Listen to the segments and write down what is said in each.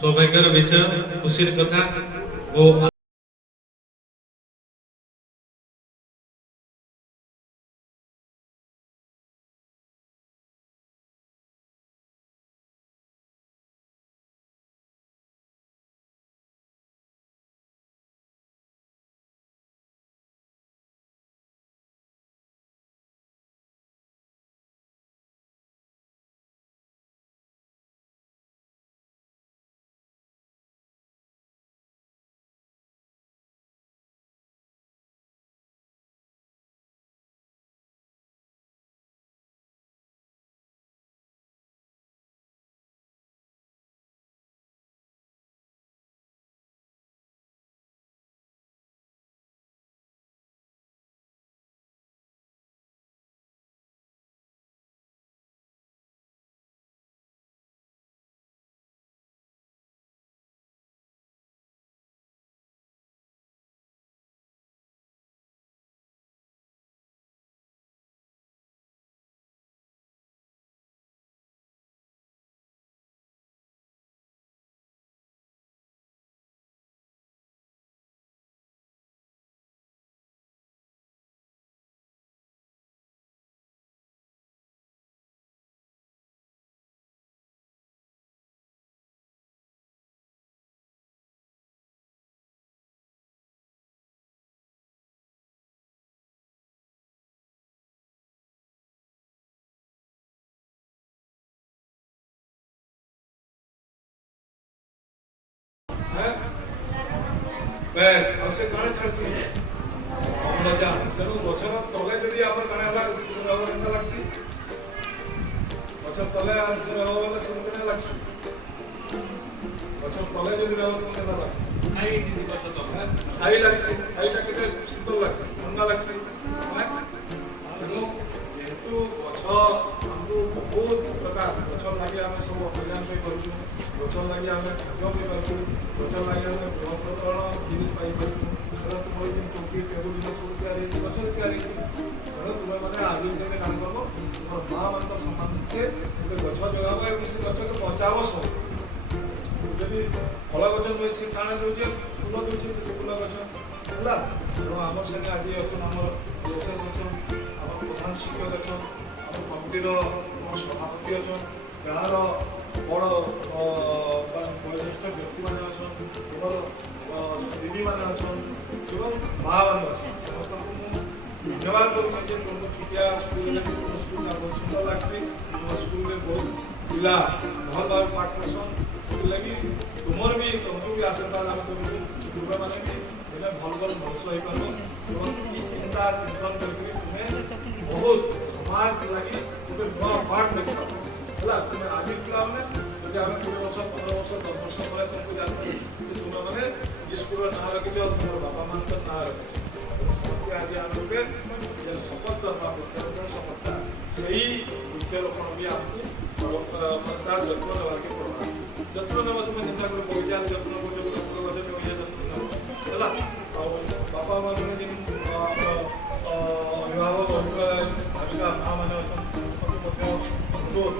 सौभाग्यर विषय खुशी कथा वो बस अवश्य कण छाड़सी अम्लजान तेणु गछर तले जदि आम कण है लगसी गछर तले बोले सब कण लगसी गछर तले जदि कण लगसी छाई लगसी छाईटा केते सुंदर लगसी ठंडा लगसी तेणु जेहेतु गछ हमको बहुत प्रकार गछ लगे आम सब अभियान करूँ गछ लगे आम खाद्य पाइबू गछ लगे आम गृहप्रकरण जिनिस पाइबू तुम टोपी टेबुल सब तैयारी गछ तैयारी तेणु तुम्हें मैंने आज दिन काम करब तुम माँ मान सम्मान गोटे गछ जगाब और से गछ के बचाव सब जदि फल गछ नुहे सी काण दूचे फूल दूचे फूल गछ है तेणु आम साथ आज अच्छे आम एसएस अच्छन आम प्रधान शिक्षक अच्छन आम कमिटर सभापति अच्छन गाँव बड़ वयोज्येष्ठ व्यक्ति मैंने अच्छन दीदी मैंने अच्छन माँ मैंने समस्त धन्यवाद करूँ छुटिया स्कूल बहुत सुंदर लगसी तुम स्कूल में बहुत पिला भल भाव पाठ करसन लगी तुमर भी तुमको भी आशीर्वाद आम पूर्व मैंने भी भल मनुष्य हो पार चिंता चिंतन करके तुम्हें बहुत समाज लगी गोटे नुआ पाठ देखा है तुम्हें आज पिला मैंने जब आम 20 वर्ष 15 वर्ष 10 वर्ष पर तुमको जानते तुम मैंने स्कूल ना रखी तुम बापा मान ना रखी आज आम गोटे शपथ करवा शपथ से वृक्षरोपण भी आमको तार जत्न नेवाके पड़ा जत्न नेवा तुम्हें चिंता कर बगीचा जत्न कर फूल गछ बगीचा जत्न है बापा मैंने अभिभावक भाविका माँ मैंने समस्त अनुरोध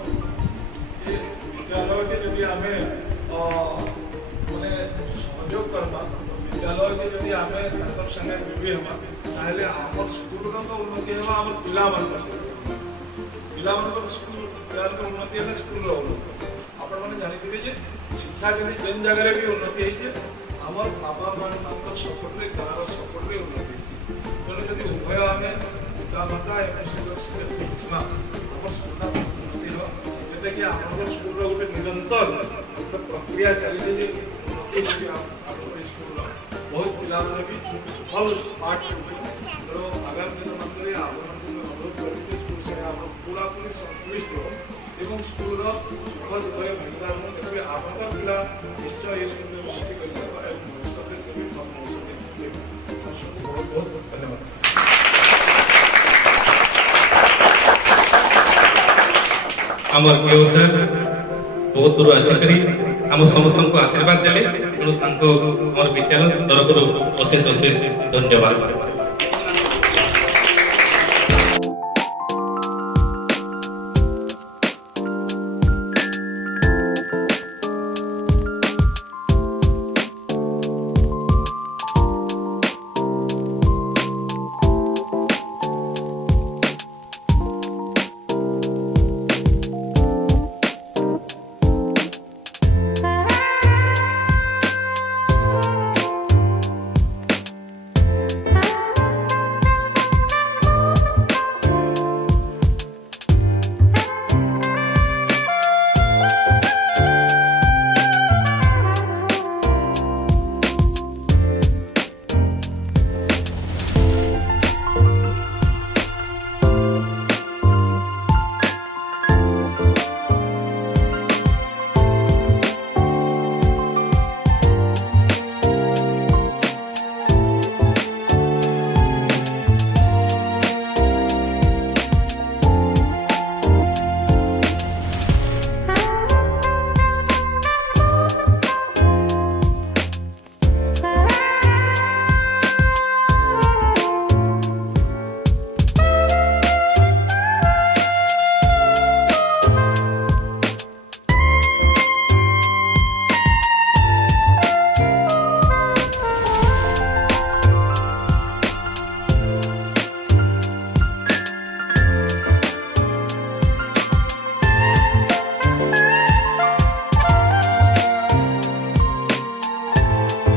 विद्यालय के जब आम मैंने सहयोग करवा विद्यालय के जब आम संगे मिली हवा आम स्कूल तो उन्नति है आम पिला स्कूल पिला उन्नति है स्कूल उन्नति आपण मैंने जानी शिक्षा जमी जेन जगह भी उन्नति है आमर बाबा मान सपोर्ट गाँव सपोर्ट उन्नति तेणु जब उभय आम पिता माता एवं शिक्षक आम स्कूल उन्नति जोटा कि आम स्कूल गोटे निरंतर गोटे प्रक्रिया चली स्कूल बहुत पिला भी भल पाठ तेणु आगामी दिन मध्य आप अनुरोध करें स्कूल से आप पूरापूरी संश्लिष्ट हो स्कूल सुख दुखे भागीदार हो आप पिला निश्चय ये स्कूल में उन्नति कर भविष्य से भी बहुत बहुत धन्यवाद। आमर प्रिय सर बहुत दूर आसिक आम समस्त को आशीर्वाद देले तेणु विद्यालय तरफ अशेष अशेष धन्यवाद।